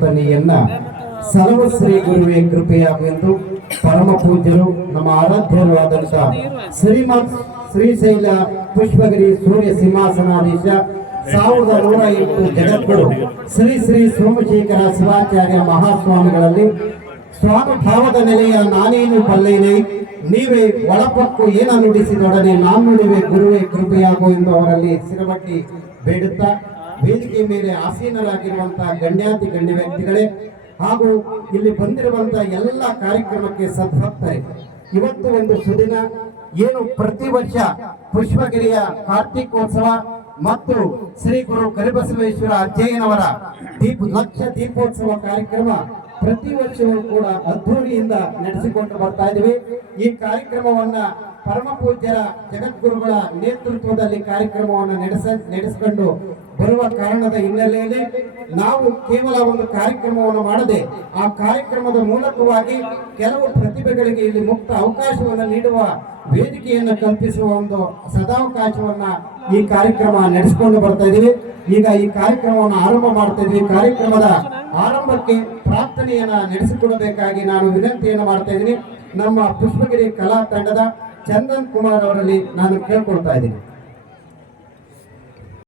ತನಿಯನ್ನ ಸಲವ ಶ್ರೀ ಗುರುವೇ ಕೃಪೆಯಾಗುವೆಂದು ಪರಮ ಪೂಜ್ಯರು ನಮ್ಮ ಆರಾಧ್ಯರು ಆದಂತ ಶ್ರೀಮತ್ ಶ್ರೀಶೈಲ ಪುಷ್ಪಗಿರಿ ಸೂರ್ಯ ಸಿಂಹಾಸನಾಧೀಶ 1108 ಜಗದ್ಗುರು ಶ್ರೀ ಶ್ರೀ ಸೋಮಶೇಖರ ಶಿವಾಚಾರ್ಯ ಮಹಾಸ್ವಾಮಿಗಳಲ್ಲಿ ಸ್ವಾನುಭಾವದ ನೆಲೆಯ ನಾನೇನು ಬಲ್ಲೇನೆ ನೀವೇ ಒಳಪಕ್ಕು ಏನ ನುಡಿಸಿದೊಡನೆ ನಾನು ನುಡಿವೆ ಗುರುವೇ ಕೃಪೆಯಾಗು ಎಂದು ಅವರಲ್ಲಿ ಸಿರಬಟ್ಟಿ ಬೇಡುತ್ತಾ ವೇದಿಕೆ ಮೇಲೆ ಆಸೀನರಾಗಿರುವಂತಹ ಗಣ್ಯಾತಿ ಗಣ್ಯ ವ್ಯಕ್ತಿಗಳೇ ಹಾಗೂ ಇಲ್ಲಿ ಬಂದಿರುವಂತಹ ಎಲ್ಲ ಕಾರ್ಯಕ್ರಮಕ್ಕೆ ಸದ್ಭಕ್ತರೇ, ಇವತ್ತು ಒಂದು ಸುದಿನ ಏನು ಪ್ರತಿ ವರ್ಷ ಪುಷ್ಪಗಿರಿಯ ಕಾರ್ತಿಕೋತ್ಸವ ಮತ್ತು ಶ್ರೀ ಗುರು ಕರಿಬಸವೇಶ್ವರ ಅಜ್ಜಯ್ಯನವರ ಲಕ್ಷ ದೀಪೋತ್ಸವ ಕಾರ್ಯಕ್ರಮ ಪ್ರತಿ ವರ್ಷವೂ ಕೂಡ ಅದ್ಧೂರಿಯಿಂದ ನಡೆಸಿಕೊಂಡು ಬರ್ತಾ ಇದ್ದೀವಿ. ಈ ಕಾರ್ಯಕ್ರಮವನ್ನ ಪರಮ ಪೂಜ್ಯರ ಜಗದ್ಗುರುಗಳ ನೇತೃತ್ವದಲ್ಲಿ ಕಾರ್ಯಕ್ರಮವನ್ನು ನಡೆಸಿಕೊಂಡು ಬರುವ ಕಾರಣದ ಹಿನ್ನೆಲೆಯಲ್ಲಿ ನಾವು ಕೇವಲ ಒಂದು ಕಾರ್ಯಕ್ರಮವನ್ನು ಮಾಡದೆ ಆ ಕಾರ್ಯಕ್ರಮದ ಮೂಲಕವಾಗಿ ಕೆಲವು ಪ್ರತಿಭೆಗಳಿಗೆ ಇಲ್ಲಿ ಮುಕ್ತ ಅವಕಾಶವನ್ನು ನೀಡುವ ವೇದಿಕೆಯನ್ನು ಕಲ್ಪಿಸುವ ಒಂದು ಸದಾವಕಾಶವನ್ನ ಈ ಕಾರ್ಯಕ್ರಮ ನಡೆಸಿಕೊಂಡು ಬರ್ತಾ ಇದೀವಿ. ಈಗ ಈ ಕಾರ್ಯಕ್ರಮವನ್ನು ಆರಂಭ ಮಾಡ್ತಾ ಇದ್ವಿ. ಕಾರ್ಯಕ್ರಮದ ಆರಂಭಕ್ಕೆ ಪ್ರಾರ್ಥನೆಯನ್ನ ನಡೆಸಿಕೊಡಬೇಕಾಗಿ ನಾನು ವಿನಂತಿಯನ್ನು ಮಾಡ್ತಾ ಇದ್ದೀನಿ. ನಮ್ಮ ಪುಷ್ಪಗಿರಿ ಕಲಾ ತಂಡದ ಚಂದನ್ ಕುಮಾರ್ ಅವರಲ್ಲಿ ನಾನು ಕೇಳ್ಕೊಳ್ತಾ ಇದ್ದೀನಿ.